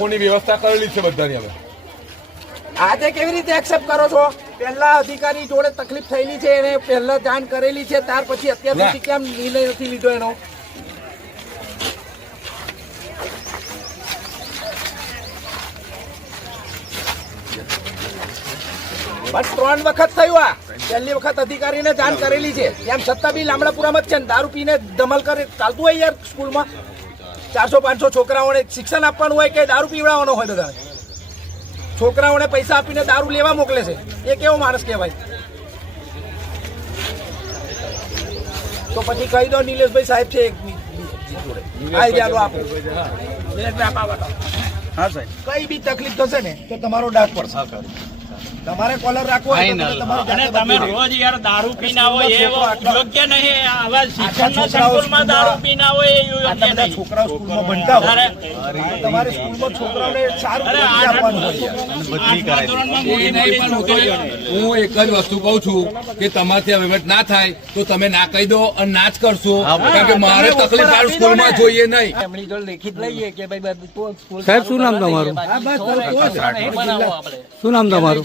વ્યવસ્થા કરેલી છે બધાની. હવે આજે કેવી રીતે એક્સેપ્ટ કરો છો? પહેલા અધિકારી જોડે તકલીફ થયેલી છે, એને પહેલા જાણ કરેલી છે, ત્યાર પછી અત્યાર સુધી કેમ નિર્ણય નથી લીધો એનો? બસ 3 વખત થયું. આ પહેલી વખત અધિકારીને જાણ કરેલી છે, એમ છતાં બી લામડાપુરામાં જ છે ને દારૂ પીને ધમલ કરે ચાલતું હોય યાર. સ્કૂલમાં 400-500 છોકરાઓને શિક્ષણ આપવાનું હોય કે દારૂ પીવડાવવાનો હોય? બધા છોકરાઓને પૈસા આપીને દારૂ લેવા મોકલે છે, એ કેવો માણસ કહેવાય? તો પછી કહી દો નિલેશભાઈ સાહેબ છે કઈ બી તકલીફ થશે ને તો તમારો ડાક પડશે. તમારે કોલર રાખવો હોય તો તમે રોજ યાર દારૂ પીને આવો એ યોગ્ય નહીં. આવા શિક્ષણના સંકુલમાં દારૂ પીને આવો એ યોગ્ય નહીં. છોકરાઓ સ્કૂલમાં ભણતા હોય તમારે સ્કૂલમાં છોકરાઓને સારું આપવાનું હોય. હું એક જ વસ્તુ કઉ છું કે તમારથી વહીવટ ના થાય તો તમે ના કહી દો અને ના જ કરશો, કારણ કે મારે તકલીફ મારું સ્કૂલમાં જોઈએ નહીં. એમની જોડે લેખિત લઈએ કે ભાઈ સાહેબ શું નામ તમારું? શું નામ તમારું?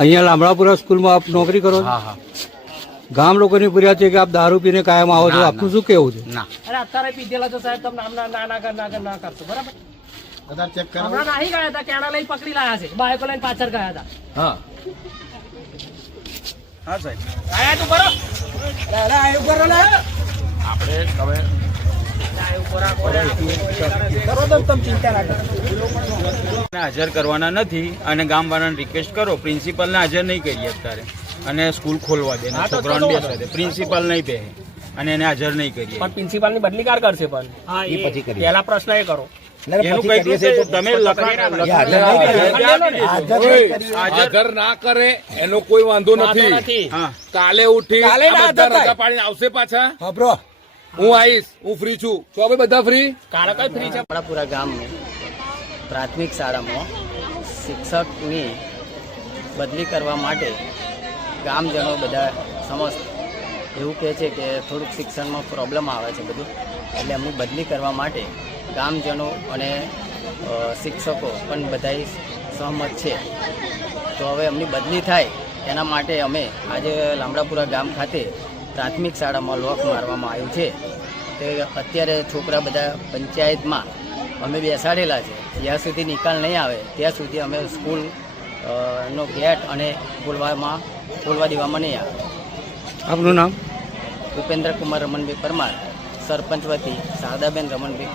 અહીંયા લામડાપુરા સ્કૂલમાં આપ નોકરી કરો છો? ગામ લોકોની ફરિયાદ છે કે આપ દારૂ પીને કાયમ આવો છો, આપનું શું કેવું છે? અરે અત્યારે પીધેલા છો સાહેબ, તમે ના કરશો બરાબર. હમણાં નાહી ગયા હતા, કેણા લઈને પકડી લાયા છે, બાઈકો લઈને પાછળ ગયા હતા. હા સાહેબ આયા તું કરો હાજર કરવાના નથી અને ગામવાળાને રિક્વેસ્ટ કરો પ્રિન્સિપલને હાજર નહીં કરીએ અત્યારે અને સ્કૂલ ખોલવા દે, છોકરાઓને બેસવા દે. પ્રિન્સિપલ નહીં બે અને એને હાજર નહીં કરીએ. પણ પ્રિન્સિપાલ ની બદલી કાર કરશે? પણ પહેલા પ્રશ્ન એ કરો. હાજર ના કરે એનો કોઈ વાંધો નથી. કાલે ઉઠી રજા પાડીને આવશે પાછા. હું આવીશ, હું ફ્રી છું. તો આપણે બધા ફ્રી. કાલે કઈ ફ્રી છે? લામડાપુરા ગામની પ્રાથમિક શાળામાં શિક્ષકની બદલી કરવા માટે ગામજનો બધા સમસ્ત એવું કહે છે કે થોડુંક શિક્ષણમાં પ્રોબ્લેમ આવે છે બધું, એટલે એમની બદલી કરવા માટે ગામજનો અને શિક્ષકો પણ બધા સહમત છે. તો હવે એમની બદલી થાય એના માટે અમે આજે લામડાપુરા ગામ ખાતે પ્રાથમિક શાળામાં લોક મારવામાં આવ્યું છે. તે અત્યારે છોકરા બધા પંચાયતમાં અમે બેસાડેલા છે. જ્યાં સુધી નિકાલ નહીં આવે ત્યાં સુધી અમે સ્કૂલ નો ગેટ અને ખોલવા દેવામાં નહીં આવે. આપનું નામ? ઉપેન્દ્રકુમાર રમણભાઈ પરમાર, સરપંચ વતી શારદાબેન રમણભાઈ.